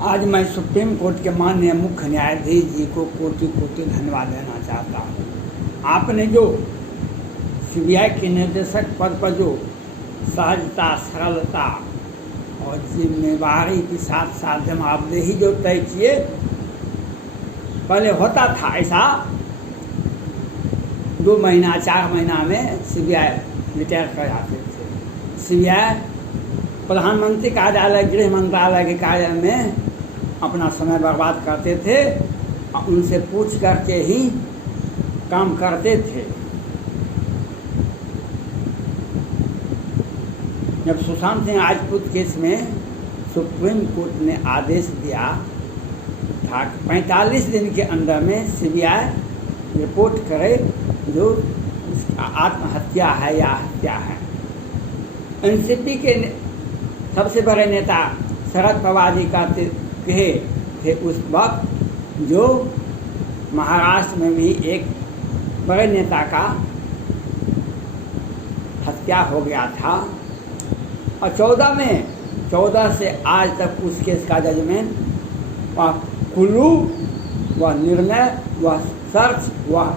आज मैं supreme court के माननीय मुख्य न्यायाधीश जी को कोटि कोटि धन्यवाद देना चाहता हूँ। आपने जो सीबीआई के निदेशक पद पर जो सहजता, सरलता और जिम्मेवारी के साथ साथ जवाबदेही जो तय किए, पहले होता था ऐसा 2 महीना 4 महीना में सीबीआई रिटायर कर जाते थे। सीबीआई प्रधानमंत्री कार्यालय, गृह मंत्रालय के कार्यालय में अपना समय बर्बाद करते थे और उनसे पूछ करके ही काम करते थे। जब सुशांत सिंह राजपूत केस में सुप्रीम कोर्ट ने आदेश दिया था कि 45 दिन के अंदर में सीबीआई रिपोर्ट करे जो आत्महत्या है या हत्या है। एनसीपी के सबसे बड़े नेता शरद पवार जी कहे थे उस वक्त, जो महाराष्ट्र में भी एक बड़े नेता का हत्या हो गया था और 14 से आज तक उस केस का जजमेंट, वह कुल्लू, वह निर्णय, वह सर्च, वह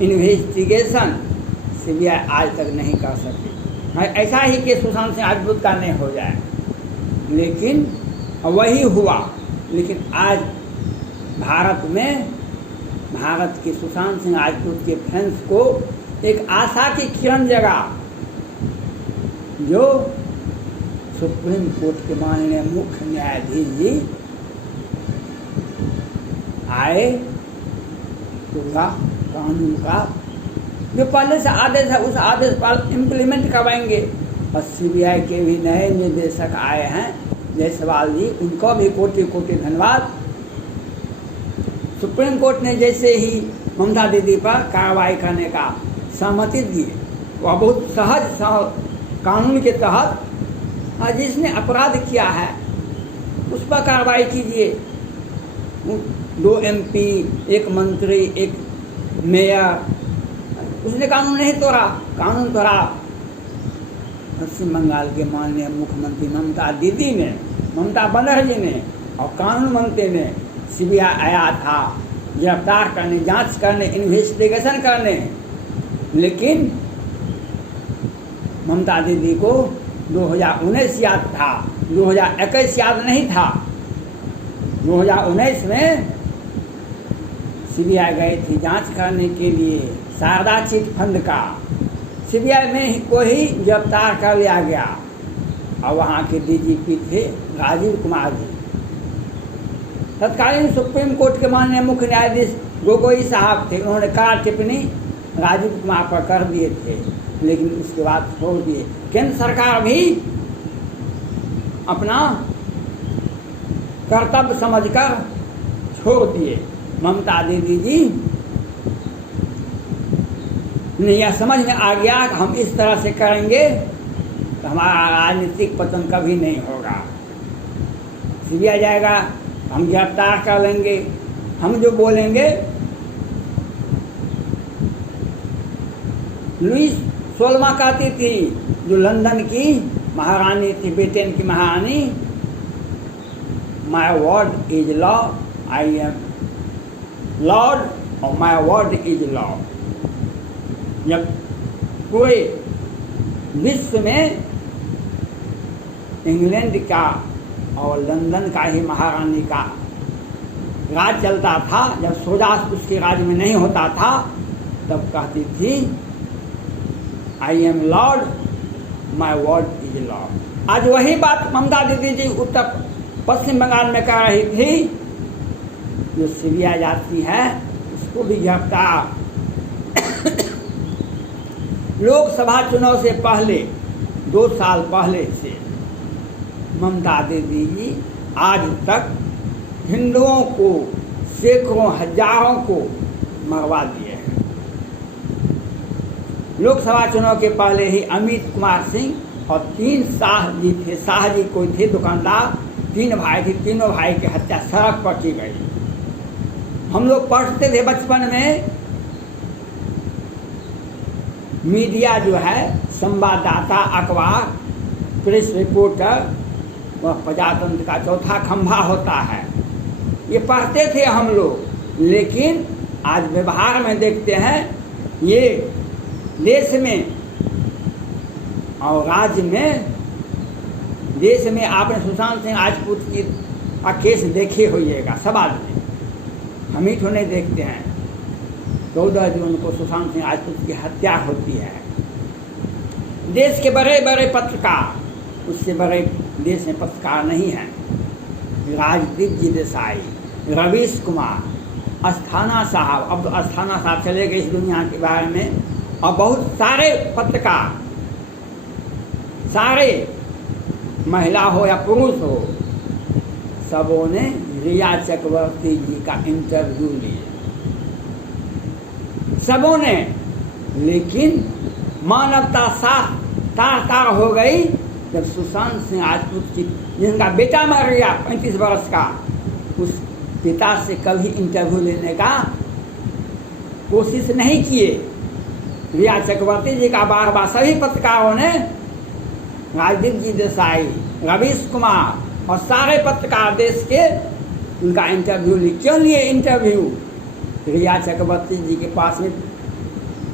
इन्वेस्टिगेशन सीबीआई आज तक नहीं कर सकी। ऐसा ही कि सुशांत सिंह राजपूत का नहीं हो जाए, लेकिन वही हुआ। लेकिन आज भारत के सुशांत सिंह राजपूत के फैंस को एक आशा की किरण जगा, जो सुप्रीम कोर्ट के माननीय मुख्य न्यायाधीश जी आए, पूरा कानून का जो पहले से आदेश है उस आदेश पर इम्प्लीमेंट करवाएंगे। और सीबीआई के भी नए निदेशक आए हैं जायसवाल जी, उनको भी कोटि कोटि धन्यवाद। सुप्रीम कोर्ट ने जैसे ही ममता दीदी पर कार्रवाई करने का सहमति दी, वह बहुत सहज कानून के तहत जिसने अपराध किया है उस पर कार्रवाई कीजिए। 2 MP, 1 मंत्री, 1 मेयर, उसने कानून नहीं तोड़ा, कानून तोड़ा पश्चिम बंगाल के माननीय मुख्यमंत्री ममता बनर्जी ने और कानून मंत्री ने। सीबीआई आया था गिरफ्तार करने, जांच करने, इन्वेस्टिगेशन करने, लेकिन ममता दीदी को 2019 याद था, 2021 याद नहीं था। 2019 में सीबीआई गई थी जांच करने के लिए शारदा चिट फंड का, सीबीआई में ही को ही गिरफ्तार कर लिया गया और वहाँ के डीजीपी थे राजीव कुमार जी। तत्कालीन सुप्रीम कोर्ट के माननीय मुख्य न्यायाधीश गोगोई साहब थे, उन्होंने कड़ा टिप्पणी राजीव कुमार पर कर दिए थे, लेकिन उसके बाद छोड़ दिए। केंद्र सरकार भी अपना कर्तव्य समझकर छोड़ दिए। ममता दीदी जी ने यह समझ में आ गया कि हम इस तरह से करेंगे तो हमारा राजनीतिक पतन कभी नहीं होगा। सीबीआई जाएगा, हम गिरफ्तार कर लेंगे, हम जो बोलेंगे। लुईस 16वां कहती थी, जो लंदन की महारानी थी, ब्रिटेन की महारानी, my word is law, I am Lord और माई वर्ड इज लॉ। जब पूरे विश्व में इंग्लैंड का और लंदन का ही महारानी का राज चलता था, जब स्वराज उसके राज में नहीं होता था, तब कहती थी I am Lord, my word is law. आज वही बात ममता दीदी जी उत्तर पश्चिम बंगाल में कर रही थी। जो सीबीआई जाती है उसको भी गिरफ्तार। लोकसभा चुनाव से पहले 2 साल पहले से ममता दीदी जी आज तक हिंदुओं को, सैकड़ों हजारों को मरवा दिए हैं। लोकसभा चुनाव के पहले ही अमित कुमार सिंह और 3 शाह जी थे, शाह जी कोई थे दुकानदार, 3 भाई थे, तीनों भाई की हत्या सड़क पर की गई। हम लोग पढ़ते थे बचपन में, मीडिया जो है, संवाददाता, अखबार, प्रेस रिपोर्टर वह प्रजातंत्र का चौथा खंभा होता है। ये पढ़ते थे हम लोग, लेकिन आज व्यवहार में देखते हैं ये देश में और राज्य में, देश में आपने सुशांत सिंह राजपूत की का केस देखे होइएगा सब आदमी, हम ही तो नहीं देखते हैं। 14 जून को सुशांत सिंह राजपूत की हत्या होती है। देश के बड़े बड़े पत्रकार, उससे बड़े देश में पत्रकार नहीं हैं। राजदीप जी देसाई, रवीश कुमार, अस्थाना साहब, अब तो अस्थाना साहब चले गए इस दुनिया के बारे में, और बहुत सारे पत्रकार, सारे महिला हो या पुरुष हो, सबों ने रिया चक्रवर्ती जी का इंटरव्यू लिया, सबों ने। लेकिन मानवता साथ तार हो गई जब सुशांत सिंह राजपूत की, जिनका बेटा मर गया 35 वर्ष का, उस पिता से कभी इंटरव्यू लेने का कोशिश नहीं किए। रिया चक्रवर्ती जी का बार बार सभी पत्रकारों ने, राजदीप जी देसाई, रवीश कुमार और सारे पत्रकार देश के, उनका इंटरव्यू लिए। क्यों लिए इंटरव्यू? रिया चक्रवर्ती जी के पास में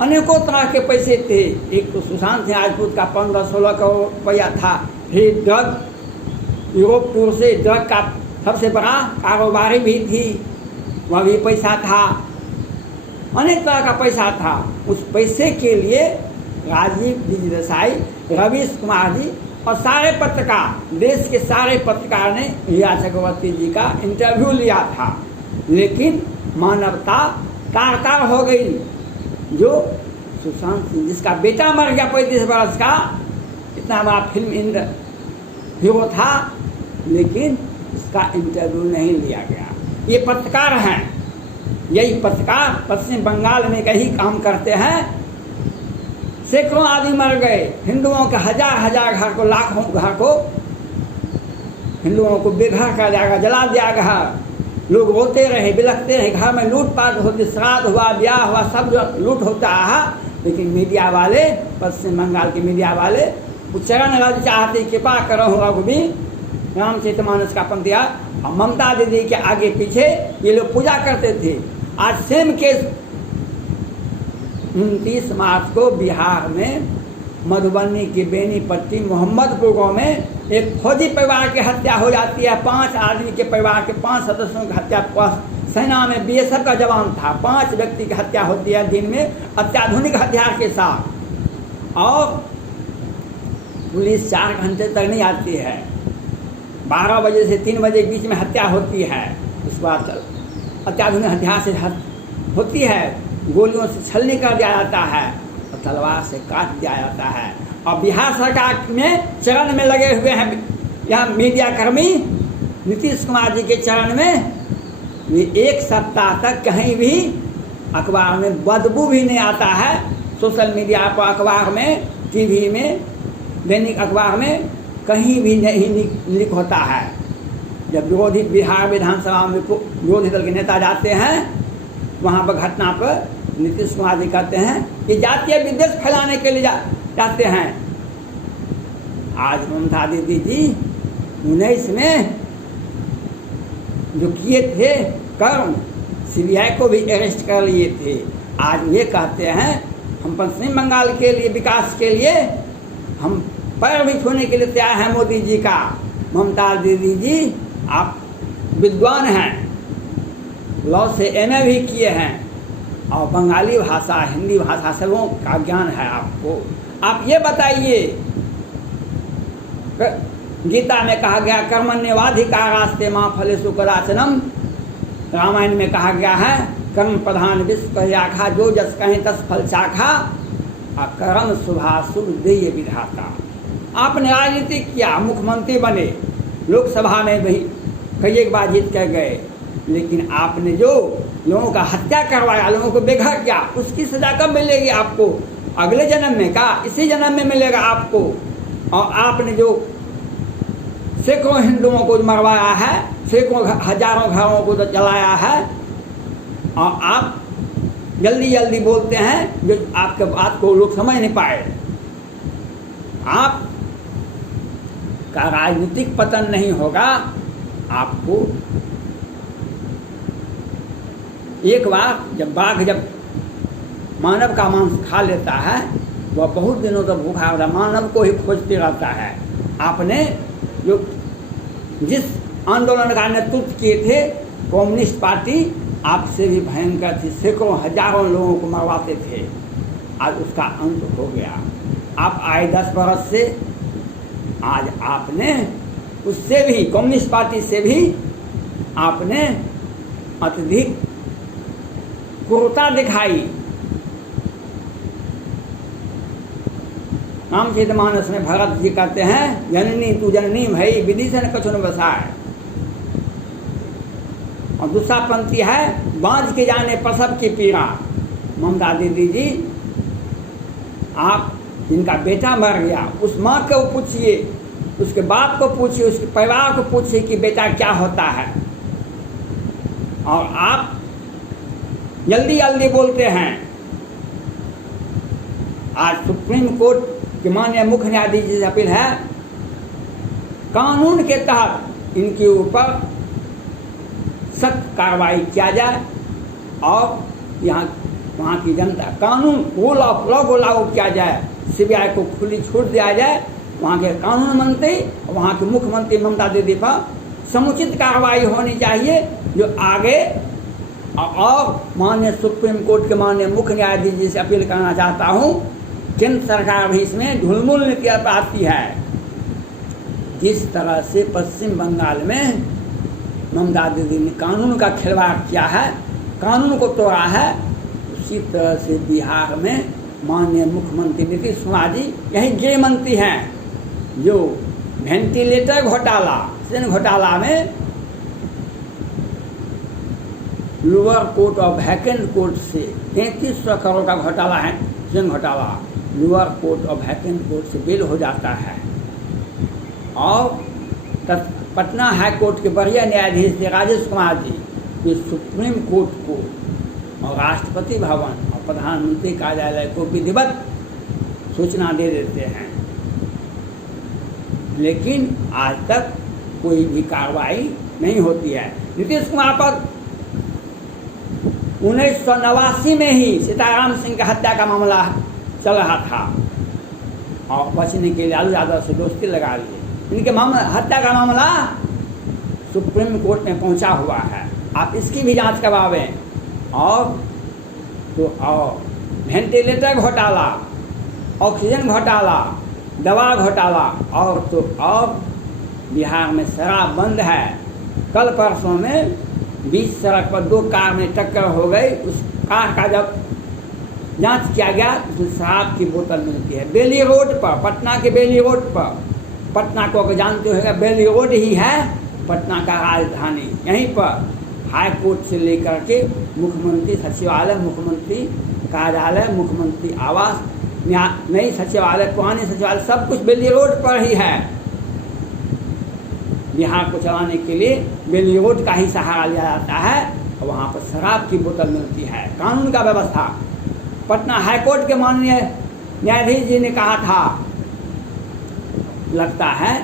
अनेकों तरह के पैसे थे। एक तो सुशांत सिंह राजपूत का 15-16 करोड़ रुपया था। फिर ड्रग, यूरोप टूर से ड्रग का सबसे बड़ा कारोबारी भी थी, वह भी पैसा था, अनेक तरह का पैसा था। उस पैसे के लिए राजीव जी देसाई, रवीश कुमार जी और सारे पत्रकार, देश के सारे पत्रकार ने रिया चक्रवर्ती जी का इंटरव्यू लिया था। लेकिन मानवता तार हो गई। जो सुशांत सिंह, जिसका बेटा मर गया 35 वर्ष का, इतना बड़ा फिल्म हीरो था, लेकिन इसका इंटरव्यू नहीं लिया गया। ये पत्रकार हैं, यही पत्रकार पश्चिम बंगाल में कहीं काम करते हैं। सैकड़ों आदमी मर गए, हिंदुओं के हजार घर को, लाखों घर को हिंदुओं को बेघर कर दिया गया, जला दिया गया। लोग रोते रहे, बिलखते रहे, घर में लूटपाट होती, श्राद्ध हुआ, ब्याह हुआ, सब लूट होता है। लेकिन मीडिया वाले, पश्चिम बंगाल के मीडिया वाले, उच्चारण राज्य चाहते कृपा करो रघुबी, रामचरितमानस का पंक्तियाँ, और ममता दीदी के आगे पीछे ये लोग पूजा करते थे। आज सेम केस 29 मार्च को बिहार में मधुबनी की बेनीपट्टी मोहम्मदपुर गाँव में एक फौजी परिवार की हत्या हो जाती है। 5 आदमी के परिवार के 5 सदस्यों की हत्या, सेना में BSF का जवान था, 5 व्यक्ति की हत्या होती है दिन में अत्याधुनिक हथियार के साथ, और पुलिस 4 घंटे तक नहीं आती है। 12 बजे से 3 बजे के बीच में हत्या होती है। इस बार अत्याधुनिक हथियार से होती है, गोलियों से छलनी कर दिया जाता है और तलवार से काट दिया जाता है। और बिहार सरकार में चरण में लगे हुए हैं यहाँ मीडिया कर्मी नीतीश कुमार जी के चरण में। ये 1 सप्ताह तक कहीं भी अखबार में बदबू भी नहीं आता है। सोशल मीडिया पर, अखबार में, टीवी में, दैनिक अखबार में कहीं भी नहीं लीक होता है। जब विरोधी बिहार विधानसभा में विरोधी दल के नेता जाते हैं, वहाँ पर घटना पर नीतीश कुमार जी कहते हैं कि जातीय विद्वेष फैलाने के लिए जाते हैं। आज ममता दीदी जी 19 में जो किए थे कर्म, CBI को भी अरेस्ट कर लिए थे। आज ये कहते हैं हम पश्चिम बंगाल के लिए, विकास के लिए हम पैर भी छूने के लिए तैयार हैं मोदी जी का। ममता दीदी जी आप विद्वान हैं, लॉ से MA भी किए हैं, और बंगाली भाषा, हिंदी भाषा सबों का ज्ञान है आपको। आप ये बताइए, गीता में कहा गया कर्मण्येवाधिकारास्ते मां फलेषु कदाचनम, रामायण में कहा गया है कर्म प्रधान विश्व याखा, जो जस कहें तस फल चाखा, कर्म शुभाशु देय विधाता। आपने राजनीति किया, मुख्यमंत्री बने, लोकसभा में भी कई बार जीत कर गए, लेकिन आपने जो लोगों का हत्या करवाया, लोगों को बेघर किया, उसकी सजा कब मिलेगी आपको? अगले जन्म में का इसी जन्म में मिलेगा आपको। और आपने जो सैकड़ों हिंदुओं को मरवाया है, सैकड़ों हजारों घरों को तो जलाया है, और आप जल्दी जल्दी बोलते हैं जो आपके बात को लोग समझ नहीं पाए। आप का राजनीतिक पतन नहीं होगा। आपको एक बार जब बाघ जब मानव का मांस खा लेता है, वह बहुत दिनों तक भूखा रहता है, मानव को ही खोजते रहता है। आपने जो जिस आंदोलन का नेतृत्व किए थे, कम्युनिस्ट पार्टी आपसे भी भयंकर थी, सैकड़ों हजारों लोगों को मरवाते थे। आज उसका अंत हो गया। आप आए 10 बरस से, आज आपने उससे भी, कम्युनिस्ट पार्टी से भी आपने अत्यधिक क्रूरता दिखाई। रामचरितमानस में भरत जी कहते हैं, जननी तू जननी भई विदिशन कछु न बसाए। और दूसरा पंक्ति है, बाँझ के जाने प्रसव की पीड़ा। ममता दीदी जी, आप जिनका बेटा मर गया, उस माँ को पूछिए, उसके बाप को पूछिए, उसके परिवार को पूछिए कि बेटा क्या होता है। और आप जल्दी जल्दी बोलते हैं। आज सुप्रीम कोर्ट के माननीय मुख्य न्यायाधीश से अपील है, कानून के तहत इनके ऊपर सख्त कार्रवाई किया जाए और यहाँ वहाँ की जनता कानून रूल ऑफ लॉ को लागू किया जाए। सीबीआई को खुली छूट दिया जाए। वहाँ के कानून मंत्री, वहाँ के मुख्यमंत्री ममता दीदी पर समुचित कार्रवाई होनी चाहिए। जो आगे और माननीय सुप्रीम कोर्ट के माननीय मुख्य न्यायाधीश जी से अपील करना चाहता हूँ, केंद्र सरकार भी इसमें ढुलमुल नीति अपनाती है। जिस तरह से पश्चिम बंगाल में ममता दीदी ने कानून का खिलवाड़ किया है, कानून को तोड़ा है, उसी तरह से बिहार में माननीय मुख्यमंत्री नीतीश कुमार जी, यही गृह मंत्री हैं, जो वेंटिलेटर घोटाला, सिन घोटाला में लोअर कोर्ट और वैकेंट कोर्ट से 3300 करोड़ का घोटाला है। सिन घोटाला लोअर कोर्ट और वैकेंट कोर्ट से बेल हो जाता है। और पटना हाई कोर्ट के बढ़िया न्यायाधीश थे राजेश कुमार जी, वे सुप्रीम कोर्ट को और राष्ट्रपति भवन और प्रधानमंत्री कार्यालय को विधिवत सूचना दे देते हैं, लेकिन आज तक कोई भी कार्रवाई नहीं होती है। नीतीश कुमार पर 1989 में ही सीताराम सिंह की हत्या का मामला चल रहा था और बचने के लिए लालू यादव से दोस्ती लगा लिए। इनके हत्या का मामला सुप्रीम कोर्ट में पहुंचा हुआ है। आप इसकी भी जांच करवावें। और वेंटिलेटर घोटाला, ऑक्सीजन घोटाला, दवा घोटाला, और बिहार में शराब बंद है। कल परसों में 20 सड़क पर 2 कार में टक्कर हो गई। उस कार का जब जांच किया गया, उसमें शराब की बोतल मिलती है बेली रोड पर, पटना के बेली रोड पर। पटना को अगर जानते होगा, बेली रोड ही है पटना का राजधानी। यहीं पर हाई कोर्ट से लेकर के मुख्यमंत्री सचिवालय, मुख्यमंत्री कार्यालय, मुख्यमंत्री आवास, नई सचिवालय, पुराने सचिवालय, सब कुछ बेली रोड पर ही है। बिहार को चलाने के लिए बेली रोड का ही सहारा लिया जाता है और वहाँ पर शराब की बोतल मिलती है। कानून का व्यवस्था। पटना हाईकोर्ट के माननीय न्यायाधीश जी ने कहा था, लगता है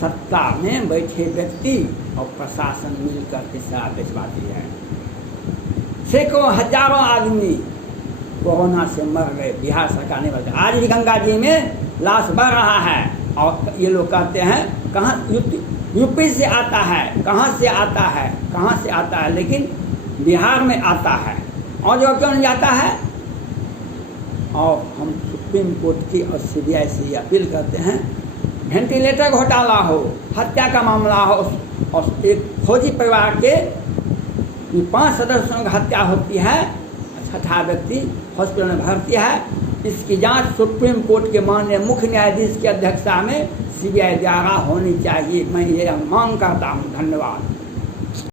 सत्ता में बैठे व्यक्ति और प्रशासन मिलकर के शराब बेचवाती है। सैकड़ों हजारों आदमी कोरोना से मर गए, बिहार सरकार ने बचाया। आज भी गंगा जी में लाश बढ़ रहा है और ये लोग कहते हैं कहाँ यूपी से आता है, कहाँ से आता है, कहाँ से आता है, लेकिन बिहार में आता है। और जो क्यों नहीं जाता है? और हम सुप्रीम कोर्ट की और सीबीआई से ये अपील करते हैं, वेंटिलेटर घोटाला हो, हत्या का मामला हो और एक फौजी परिवार के 5 सदस्यों की हत्या होती है, छठा व्यक्ति हॉस्पिटल में भर्ती है, इसकी जांच सुप्रीम कोर्ट के माननीय मुख्य न्यायाधीश की अध्यक्षता में सीबीआई द्वारा होनी चाहिए। मैं ये मांग करता हूँ। धन्यवाद।